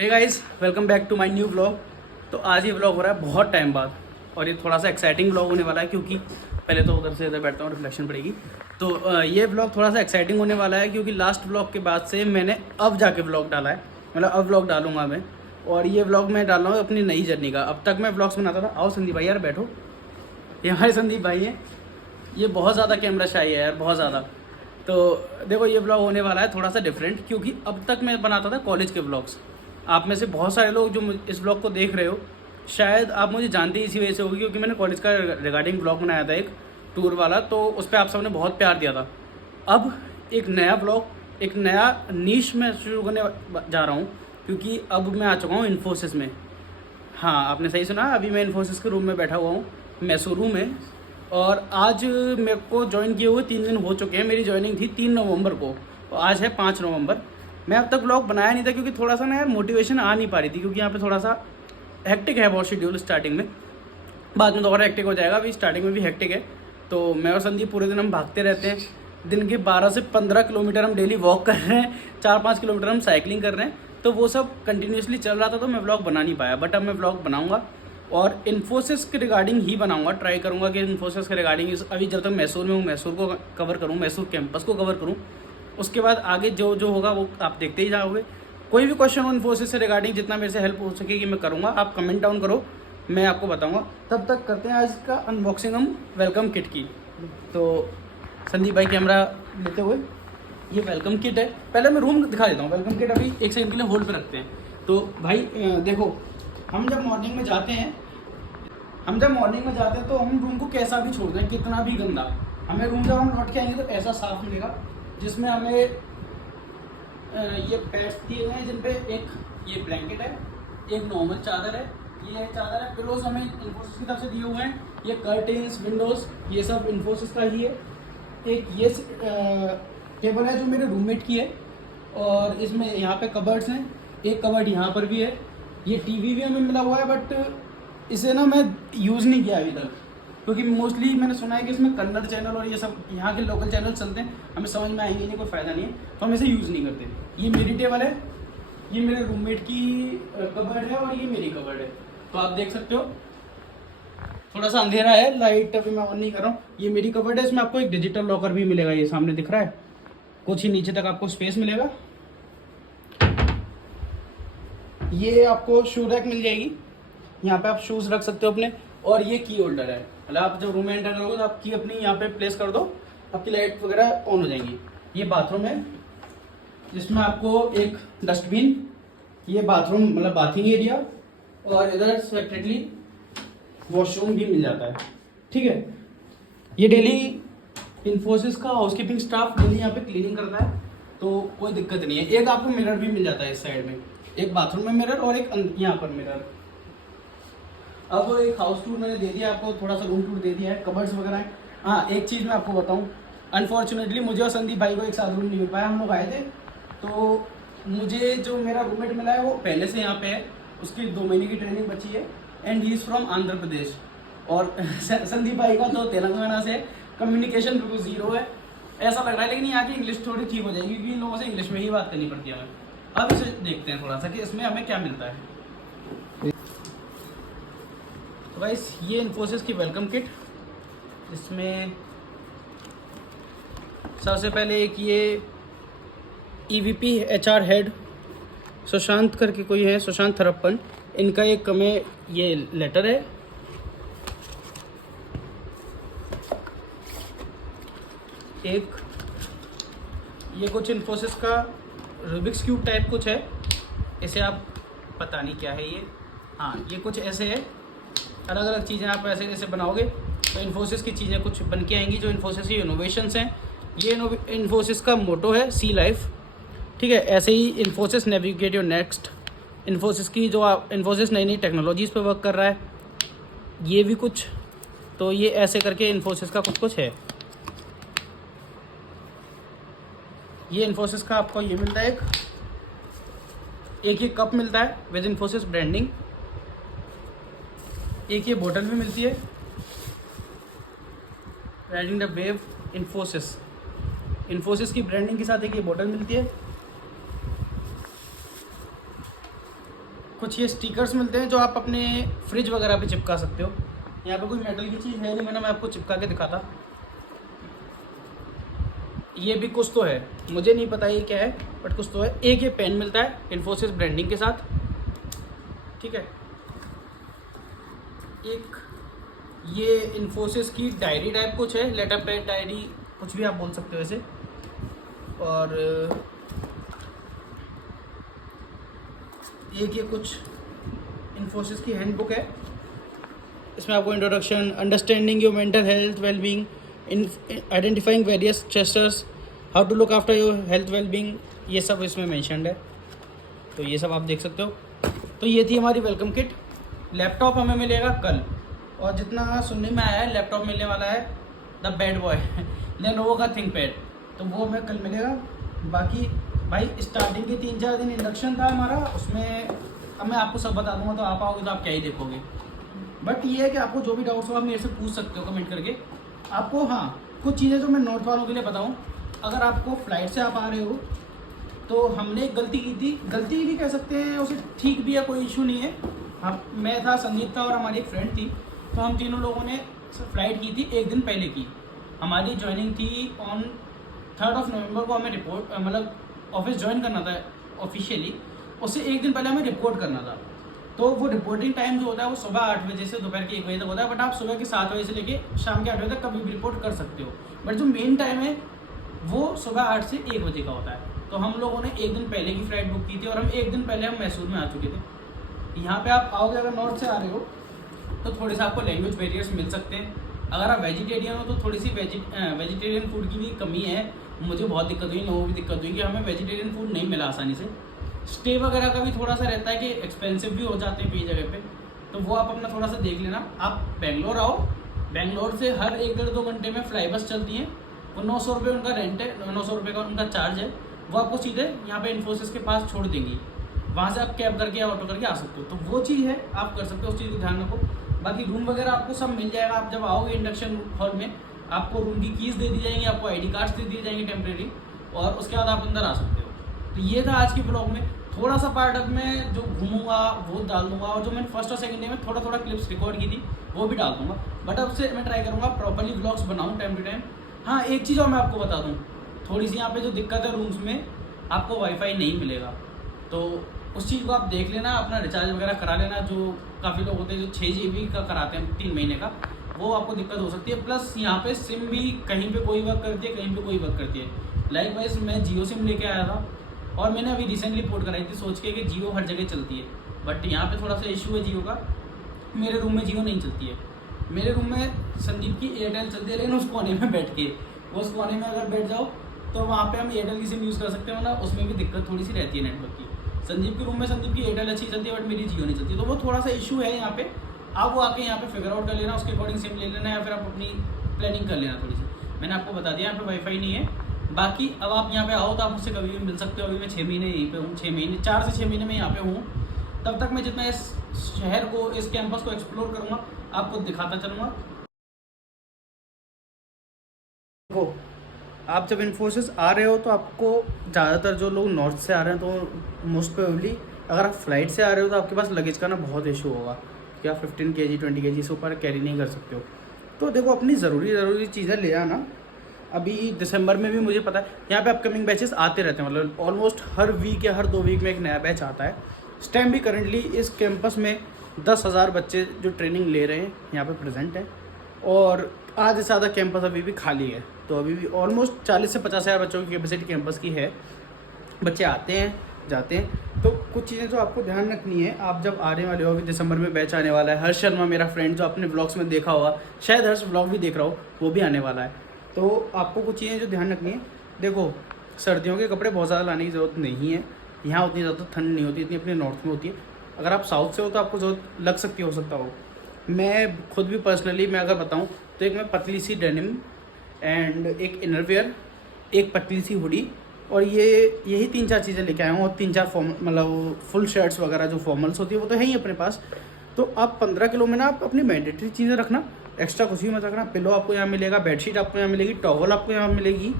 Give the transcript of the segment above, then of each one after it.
Hey guys, welcome back to my new vlog. तो आज ये व्लॉग हो रहा है बहुत टाइम बाद और ये थोड़ा सा एक्साइटिंग व्लॉग होने वाला है क्योंकि पहले तो उधर से इधर बैठता हूँ, रिफ्लेक्शन पड़ेगी। तो ये व्लॉग थोड़ा सा एक्साइटिंग होने वाला है क्योंकि लास्ट व्लॉग के बाद से मैंने अब जाके व्लॉग डाला है, मतलब अब व्लॉग डालूंगा मैं। और ये व्लॉग मैं डाल रहा हूँ अपनी नई जर्नी का। अब तक मैं व्लॉग्स बनाता था। आओ संदीप भाई यार बैठो, ये हमारे संदीप भाई हैं। ये बहुत ज़्यादा कैमरा शाई है यार, बहुत ज़्यादा। तो देखो ये व्लॉग होने वाला है थोड़ा सा डिफरेंट क्योंकि अब तक मैं बनाता था कॉलेज के व्लॉग्स। आप में से बहुत सारे लोग जो इस व्लॉग को देख रहे हो शायद आप मुझे जानते ही इसी वजह से होगी क्योंकि मैंने कॉलेज का रिगार्डिंग व्लॉग बनाया था, एक टूर वाला। तो उस पर आप सबने बहुत प्यार दिया था। अब एक नया व्लॉग, एक नया नीश में शुरू करने जा रहा हूँ क्योंकि अब मैं आ चुका हूँ इन्फोसिस में। हाँ, आपने सही सुना, अभी मैं इन्फोसिस के रूम में बैठा हुआ हूँ, मैसूरू में। और आज मेरे को ज्वाइन किए हुए 3 दिन हो चुके हैं। मेरी ज्वाइनिंग थी 3 नवंबर को और आज है 5 नवंबर। मैं अब तक व्लॉग बनाया नहीं था क्योंकि थोड़ा सा ना यार मोटिवेशन आ नहीं पा रही थी क्योंकि यहाँ पे थोड़ा सा हेक्टिक है बहुत शेड्यूल स्टार्टिंग में। बाद में तो और हेक्टिक हो जाएगा, अभी स्टार्टिंग में भी हेक्टिक है। तो मैं और संदीप पूरे दिन हम भागते रहते हैं। दिन के 12 से 15 किलोमीटर हम डेली वॉक कर रहे हैं, 4-5 किलोमीटर हम साइकिलिंग कर रहे हैं। तो वो सब कंटिन्यूसली चल रहा था तो मैं व्लॉग बना नहीं पाया। बट अब मैं व्लॉग बनाऊंगा और इन्फोसिस के रिगार्डिंग ही बनाऊंगा। ट्राई करूंगा कि इन्फोसिस के रिगार्डिंग अभी जब तक मैसूर में हूँ मैसूर को कवर करूँ, मैसूर कैंपस को कवर करूँ। उसके बाद आगे जो जो होगा वो आप देखते ही जाओगे। कोई भी क्वेश्चन हो इन्फोसिस से रिगार्डिंग, जितना मेरे से हेल्प हो सकेगी मैं करूँगा। आप कमेंट डाउन करो, मैं आपको बताऊँगा। तब तक करते हैं आज का अनबॉक्सिंग हम वेलकम किट की। तो संदीप भाई कैमरा लेते हुए, ये वेलकम किट है। पहले मैं रूम दिखा देता हूँ। वेलकम किट अभी एक सेकंड के लिए होल्ड पे रखते हैं। तो भाई देखो, हम जब मॉर्निंग में जाते हैं तो हम रूम को कैसा भी छोड़ दें, कितना भी गंदा, हमें रूम जब हम लौट के आएंगे तो ऐसा साफ मिलेगा जिसमें हमें ये पैड्स दिए हुए हैं जिन पे एक ये ब्लैंकेट है, एक नॉर्मल चादर है, ये चादर है। पिलोज हमें इन्फोसिस की तरफ से दिए हुए हैं। ये कर्टेन्स, विंडोज, ये सब इन्फोसिस का ही है। एक ये टेबल है जो मेरे रूममेट की है और इसमें यहाँ पे कबर्ड्स हैं। एक कबर्ड यहाँ पर भी है। ये टीवी भी हमें मिला हुआ है बट इसे ना मैं यूज़ नहीं किया अभी तक क्योंकि मोस्टली मैंने सुना है कि इसमें कन्नड़ चैनल और ये सब यहाँ के लोकल चैनल चलते हैं, हमें समझ में आएंगे नहीं, कोई फ़ायदा नहीं है, तो हम इसे यूज़ नहीं करते। ये मेरी टेबल है, ये मेरे रूममेट की कबर्ड है और ये मेरी कबर्ड है। तो आप देख सकते हो थोड़ा सा अंधेरा है, लाइट अभी मैं ऑन नहीं कर रहा हूँ। ये मेरी कबर्ड है, इसमें आपको एक डिजिटल लॉकर भी मिलेगा, ये सामने दिख रहा है। कुछ ही नीचे तक आपको स्पेस मिलेगा। ये आपको शू रैक मिल जाएगी, यहाँ पे आप शूज़ रख सकते हो अपने। और ये की होल्डर है, मतलब आप जब रूम में एंटर करोगे तो आप की अपनी यहाँ पे प्लेस कर दो, आपकी लाइट वगैरह ऑन हो जाएंगी। ये बाथरूम है जिसमें आपको एक डस्टबिन, ये बाथरूम मतलब बाथिंग एरिया, और इधर सेपरेटली वॉशरूम भी मिल जाता है। ठीक है, ये डेली इन्फोसिस का हाउसकीपिंग स्टाफ डेली यहाँ पे क्लीनिंग करता है तो कोई दिक्कत नहीं है। एक आपको मिरर भी मिल जाता है इस साइड में, एक बाथरूम में मिरर और एक यहाँ पर मिरर। अब एक हाउस टूर मैंने दे दिया आपको, थोड़ा सा रूम टूर दे दिया है, कबर्ड्स वगैरह है। हाँ, एक चीज़ मैं आपको बताऊँ, अनफॉर्चुनेटली मुझे और संदीप भाई को एक साथ रूम नहीं मिल पाया। हम लोग आए थे तो मुझे जो मेरा रूममेट मिला है वो पहले से यहाँ पे है, उसकी 2 महीने की ट्रेनिंग बची है and he is from Andhra Pradesh. और संदीप भाई का तो तेलंगाना से, कम्युनिकेशन बिल्कुल ज़ीरो है ऐसा लग रहा है। लेकिन यहाँ की इंग्लिश थोड़ी ठीक हो जाएगी क्योंकि इन लोगों से इंग्लिश में ही बात करनी पड़ती है हमें। अब इसे देखते हैं थोड़ा सा कि इसमें हमें क्या मिलता है। तो गाइस, ये इन्फोसिस की वेलकम किट, इसमें सबसे पहले एक ये EVP HR हेड सुशांत करके कोई है, सुशांत थरप्पन, इनका एक हमें ये लेटर है। एक ये कुछ इन्फोसिस का रूबिक्स क्यूब टाइप कुछ है, इसे आप पता नहीं क्या है ये। हाँ, ये कुछ ऐसे है, अलग अलग चीज़ें आप ऐसे ऐसे बनाओगे तो इन्फोसिस की चीज़ें कुछ बन के आएंगी जो इन्फोसिस की इनोवेशंस हैं। ये इन्फोसिस का मोटो है, सी लाइफ। ठीक है, ऐसे ही Infosys navigate your next, Infosys की जो इन्फोसिस नई नई टेक्नोलॉजीज़ पे वर्क कर रहा है, ये भी कुछ। तो ये ऐसे करके इन्फोसिस का कुछ कुछ है। ये इन्फोसिस का आपको ये मिलता है, एक ये कप मिलता है विद इन्फोसिस ब्रांडिंग, एक ये बोतल भी मिलती है riding the wave Infosys, Infosys की ब्रांडिंग के साथ एक ये बोतल मिलती है। कुछ ये स्टिकर्स मिलते हैं जो आप अपने फ्रिज वगैरह पे चिपका सकते हो। यहाँ पे कोई मेटल की चीज़ है नहीं, मैं आपको चिपका के दिखाता। ये भी कुछ तो है, मुझे नहीं पता ये क्या है, बट कुछ तो है। एक ये पेन मिलता है इन्फोसिस ब्रांडिंग के साथ, ठीक है। एक ये इन्फोसिस की डायरी टाइप कुछ है, लेटर पैड डायरी कुछ भी आप बोल सकते हो ऐसे। और एक ये कुछ इन्फोसिस की हैंडबुक है, इसमें आपको introduction, understanding your mental health wellbeing, in identifying various stressors, how to look after your health wellbeing, ये सब इसमें मेंशन्ड है। तो ये सब आप देख सकते हो। तो ये थी हमारी वेलकम किट। लैपटॉप हमें मिलेगा कल, और जितना सुनने में आया है लैपटॉप मिलने वाला है द बैड बॉय लेनोवो का थिंकपैड, तो वो हमें कल मिलेगा। बाकी भाई स्टार्टिंग के 3-4 दिन इंडक्शन था हमारा, उसमें अब मैं आपको सब बता दूंगा, तो आप आओगे तो आप क्या ही देखोगे। बट ये है कि आपको जो भी डाउट्स हो आप मेरे से पूछ सकते हो कमेंट करके। आपको हाँ कुछ चीज़ें जो मैं नॉर्थ वालों के लिए बताऊँ, अगर आपको फ्लाइट से आप आ रहे हो तो हमने एक गलती की थी, गलती भी कह सकते हैं उसे, ठीक भी है, कोई इशू नहीं है। हम, मैं था, संदीप था और हमारी एक फ्रेंड थी, तो हम तीनों लोगों ने फ्लाइट की थी एक दिन पहले की। हमारी ज्वाइनिंग थी ऑन 3 नवंबर को, हमें रिपोर्ट मतलब ऑफिस ज्वाइन करना था ऑफिशियली, उससे एक दिन पहले हमें रिपोर्ट करना था। तो वो रिपोर्टिंग टाइम जो होता है वो सुबह 8 बजे से दोपहर के 1 बजे तक होता है, बट आप सुबह के 7 बजे से लेके शाम के 8 बजे तक कभी भी रिपोर्ट कर सकते हो। बट जो मेन टाइम है वो सुबह 8 से 1 बजे का होता है। तो हम लोगों ने एक दिन पहले की फ़्लाइट बुक की थी, और हम एक दिन पहले हम मैसूर में आ चुके थे। यहाँ पे आप आओगे अगर नॉर्थ से आ रहे हो तो थोड़े से आपको लैंग्वेज बैरियर्स मिल सकते हैं। अगर आप वेजिटेरियन हो तो थोड़ी सी वेजिटेरियन फूड की भी कमी है, मुझे बहुत दिक्कत हुई, लोगों को भी दिक्कत हुई कि हमें वेजिटेरियन फूड नहीं मिला आसानी से। स्टे वगैरह का भी थोड़ा सा रहता है कि एक्सपेंसिव भी हो जाते हैं कई जगह पे, तो वो आप अपना थोड़ा सा देख लेना। आप बेंगलोर आओ, बेंगलोर से हर 1-1.5-2 घंटे में फ्लाई बस चलती हैं, वो 900 रुपये उनका रेंट है, 900 रुपये का उनका चार्ज है। वो आपको सीधे यहाँ पे इन्फोसिस के पास छोड़ देंगी, वहाँ से आप कैब करके या ऑटो करके आ सकते हो। तो वो चीज़ है, आप कर सकते हो, उस चीज़ को ध्यान रखो। बाकी रूम वगैरह आपको सब मिल जाएगा। आप जब आओगे इंडक्शन हॉल में, आपको रूम की कीज़ दे दी जाएंगी, आपको ID कार्ड्स दे दिए जाएंगे टेम्प्रेरी, और उसके बाद आप अंदर आ सकते हो। तो ये था आज की ब्लॉग में। थोड़ा सा पार्ट अब मैं जो घूमूंगा वो डाल दूंगा, और जो मैंने फर्स्ट और सेकंड डे में थोड़ा थोड़ा क्लिप्स रिकॉर्ड की थी वो भी डाल दूंगा। बट अब से मैं ट्राई करूँगा प्रॉपरली ब्लॉग्स बनाऊँ टाइम टू टाइम। हाँ, एक चीज़ और मैं आपको बता दूँ, थोड़ी सी यहाँ पे जो दिक्कत है रूम्स में, आपको वाईफाई नहीं मिलेगा, तो उस चीज़ को आप देख लेना, अपना रिचार्ज वगैरह करा लेना। जो काफ़ी लोग होते हैं जो 6 GB का कराते हैं 3 महीने का, वो आपको दिक्कत हो सकती है। प्लस यहाँ पे सिम भी कहीं पे कोई वर्क करती है, कहीं पे कोई वर्क करती है। लाइक वाइज मैं जियो सिम लेके आया था, और मैंने अभी रिसेंटली पोर्ट कराई थी सोच के कि जियो हर जगह चलती है, बट यहाँ पे थोड़ा सा इशू है जियो का। मेरे रूम में जियो नहीं चलती है, मेरे रूम में संदीप की एयरटेल चलती है, लेकिन उस कोने में बैठ के, उस कोने में अगर बैठ जाओ तो वहाँ पे हम एयरटेल की सिम यूज़ कर सकते हैं, मतलब उसमें भी दिक्कत थोड़ी सी रहती है नेटवर्क की। संदीप के रूम में संदीप की एयरटेल अच्छी चलती है, बट मेरी जियो नहीं चलती, तो वो थोड़ा सा इशू है यहाँ पे। आप वो आके यहाँ पे फिगर आउट कर लेना, उसके अकॉर्डिंग सिम ले लेना, या फिर आप अपनी प्लानिंग कर लेना थोड़ी सी। मैंने आपको बता दिया यहाँ पे वाईफाई नहीं है। बाकी अब आप यहाँ पे आओ तो आप मुझसे कभी भी मिल सकते हो। अभी मैं 6 महीने यहीं पे हूँ, 6 महीने, 4 से 6 महीने में यहाँ पे हूँ। तब तक मैं जितना इस शहर को, इस कैंपस को एक्सप्लोर करूँगा, आपको दिखाता चलूँगा। वो आप जब इन्फोसिस आ रहे हो तो आपको ज़्यादातर जो लोग नॉर्थ से आ रहे हैं तो मोस्ट प्रोबेबली अगर आप फ्लाइट से आ रहे हो तो आपके पास लगेज का ना बहुत इशू होगा कि आप 15 kg 20 kg से ऊपर कैरी नहीं कर सकते हो। तो देखो अपनी ज़रूरी चीज़ें ले आना। अभी दिसंबर में भी मुझे पता है यहाँ पे अपकमिंग बैचेस आते रहते हैं, मतलब ऑलमोस्ट हर वीक या हर 2 वीक में एक नया बैच आता है। इस टाइम भी करंटली इस कैंपस में 10,000 बच्चे जो ट्रेनिंग ले रहे हैं यहाँ पे प्रेजेंट हैं, और आधे से ज़्यादा कैंपस अभी भी खाली है। तो अभी भी ऑलमोस्ट 40 से 50,000 बच्चों की कैपेसिटी कैंपस की है। बच्चे आते हैं जाते हैं। तो कुछ चीज़ें जो आपको ध्यान रखनी है, आप जब आने वाले हो, अभी दिसंबर में बैच आने वाला है। हर्ष शर्मा मेरा फ्रेंड जो आपने ब्लॉग्स में देखा होगा, शायद हर्ष ब्लॉग भी देख रहा हो, वो भी आने वाला है। तो आपको कुछ चीज़ें जो ध्यान रखनी है, देखो सर्दियों के कपड़े बहुत ज़्यादा लाने की ज़रूरत नहीं है, यहाँ उतनी ज़्यादा ठंड नहीं होती, इतनी अपने नॉर्थ में होती है। अगर आप साउथ से हो तो आपको ज़रूरत लग सकती हो सकता हो। मैं खुद भी पर्सनली मैं अगर बताऊँ तो एक मैं पतली सी डेनिम एंड एक इनरवेयर, एक पतली सी हुडी, और यही 3-4 चीज़ें लेके आया हूँ, और 3-4 फॉर्मल मतलब फुल शर्ट्स वगैरह जो फॉर्मल्स होती है वो तो है ही अपने पास। तो आप 15 किलो में ना आप अपनी मैंडेटरी चीज़ें रखना, एक्स्ट्रा कुछ भी मत रखना। पिलो आपको यहाँ मिलेगा, बेडशीट आपको यहाँ मिलेगी, टॉवल आपको यहाँ मिलेगी।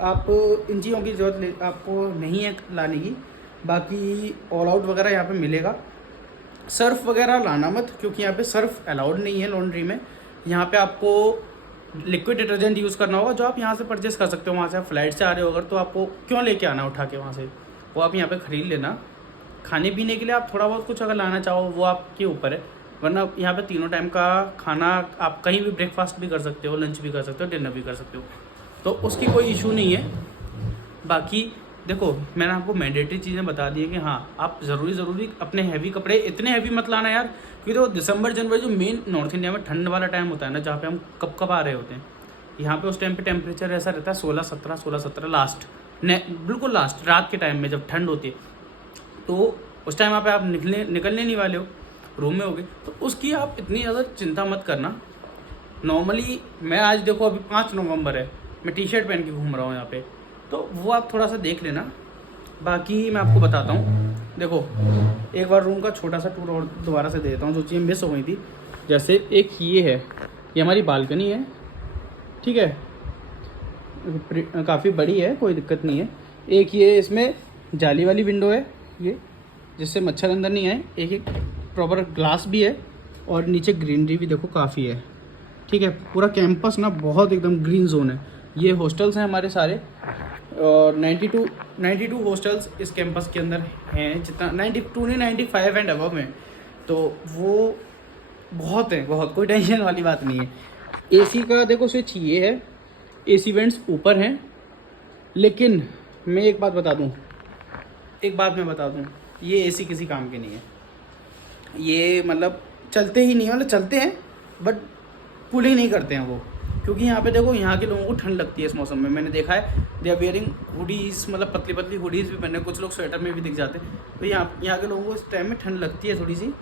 आप इन चीज़ों की ज़रूरत आपको नहीं है लाने की। बाकी ऑल आउट वगैरह यहाँ पे मिलेगा। सर्फ वगैरह लाना मत, क्योंकि यहाँ पे सर्फ अलाउड नहीं है लॉन्ड्री में। यहाँ पे आपको लिक्विड डिटर्जेंट यूज़ करना होगा, जो आप यहाँ से परचेस कर सकते हो। वहाँ से आप फ्लाइट से आ रहे हो अगर, तो आपको क्यों लेके आना उठा के वहाँ से, वो आप यहाँ पे ख़रीद लेना। खाने पीने के लिए आप थोड़ा बहुत कुछ अगर लाना चाहो वो आपके ऊपर है, वरना यहाँ पे तीनों टाइम का खाना आप कहीं भी ब्रेकफास्ट भी कर सकते हो, लंच भी कर सकते हो, डिनर भी कर सकते हो, तो उसकी कोई इशू नहीं है। बाकी देखो, मैंने आपको मैंडेटरी चीज़ें बता दी है कि हाँ आप ज़रूरी अपने हैवी कपड़े इतने हैवी मत लाना यार, क्योंकि तो दिसंबर जनवरी जो मेन नॉर्थ इंडिया में ठंड वाला टाइम होता है ना, जहाँ पे हम कब आ रहे होते हैं, यहाँ पे उस टाइम पे टेम्परेचर ऐसा रहता है 16-17 लास्ट बिल्कुल लास्ट रात के टाइम में जब ठंड होती है, तो उस टाइम पे आप निकलने नहीं वाले हो, रूम में होगे, तो उसकी आप इतनी ज़्यादा चिंता मत करना। नॉर्मली मैं आज देखो अभी 5 नवंबर है, मैं टी शर्ट पहन के घूम रहा हूँ यहाँ पे, तो वो आप थोड़ा सा देख लेना। बाकी मैं आपको बताता हूँ, देखो एक बार रूम का छोटा सा टूर और दोबारा से दे देता हूँ, जो चीज़ें मिस हो गई थी। जैसे एक ये है, ये हमारी बालकनी है, ठीक है, काफ़ी बड़ी है, कोई दिक्कत नहीं है। एक ये इसमें जाली वाली विंडो है ये, जिससे मच्छर अंदर नहीं आए। एक प्रॉपर ग्लास भी है, और नीचे ग्रीनरी भी देखो काफ़ी है, ठीक है। पूरा कैंपस ना बहुत एकदम ग्रीन जोन है। ये हॉस्टल्स हैं हमारे सारे, और 92 हॉस्टल्स इस कैंपस के अंदर हैं, जितना 92 नहीं 95 एंड अबव में, तो वो बहुत है, बहुत कोई टेंशन वाली बात नहीं है। एसी का देखो स्विच ये है, एसी वेंट्स ऊपर हैं, लेकिन मैं एक बात बता दूं, ये एसी किसी काम के नहीं है। ये मतलब चलते ही नहीं, मतलब चलते हैं बट कूलिंग नहीं करते हैं वो, क्योंकि यहाँ पे देखो यहाँ के लोगों को ठंड लगती है इस मौसम में। मैंने देखा है दे आर वेयरिंग हुडीज़, मतलब पतली पतली हुडीज़ भी पहने, कुछ लोग स्वेटर में भी दिख जाते हैं। तो यहाँ के लोगों को इस टाइम में ठंड लगती है थोड़ी सी।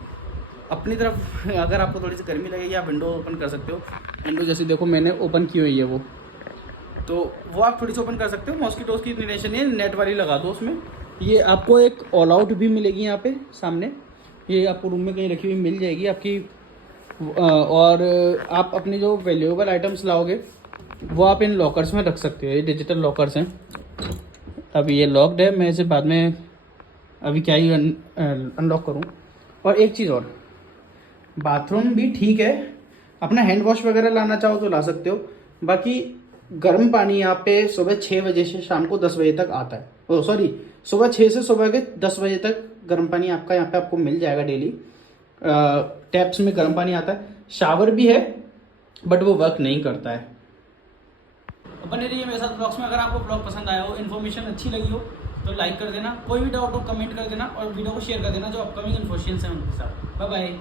अपनी तरफ अगर आपको थोड़ी सी गर्मी लगेगी, आप विंडो ओपन कर सकते हो। विंडो जैसे देखो मैंने ओपन की हुई है वो, तो वो आप थोड़ी सी ओपन कर सकते हो। मॉस्किटोज़ की इतनी टेंशन नहीं है, नेट वाली लगा दो उसमें। ये आपको एक ऑल आउट भी मिलेगी यहाँ पे सामने, ये आपको रूम में कहीं रखी हुई मिल जाएगी आपकी। और आप अपने जो वैल्यूएबल आइटम्स लाओगे वो आप इन लॉकर्स में रख सकते हो, ये डिजिटल लॉकर्स हैं। अभी ये लॉक्ड है, मैं इसे बाद में अभी क्या ही अनलॉक करूँ। और एक चीज़ और, बाथरूम भी ठीक है, अपना हैंड वॉश वगैरह लाना चाहो तो ला सकते हो। बाकी गर्म पानी यहाँ पे सुबह 6 बजे से शाम को 10 बजे तक आता है। ओ सॉरी, सुबह 6 से सुबह के 10 बजे तक गर्म पानी आपका यहाँ पे आपको मिल जाएगा डेली। टैप्स में गर्म पानी आता है, शावर भी है बट वो वर्क नहीं करता है। बने रहिए मेरे साथ ब्लॉग्स में। अगर आपको ब्लॉग पसंद आया हो, इन्फॉर्मेशन अच्छी लगी हो तो लाइक कर देना, कोई भी डाउट हो कमेंट कर देना, और वीडियो को शेयर कर देना जो अपकमिंग इन्फॉर्मेशन है उनके साथ। Bye bye.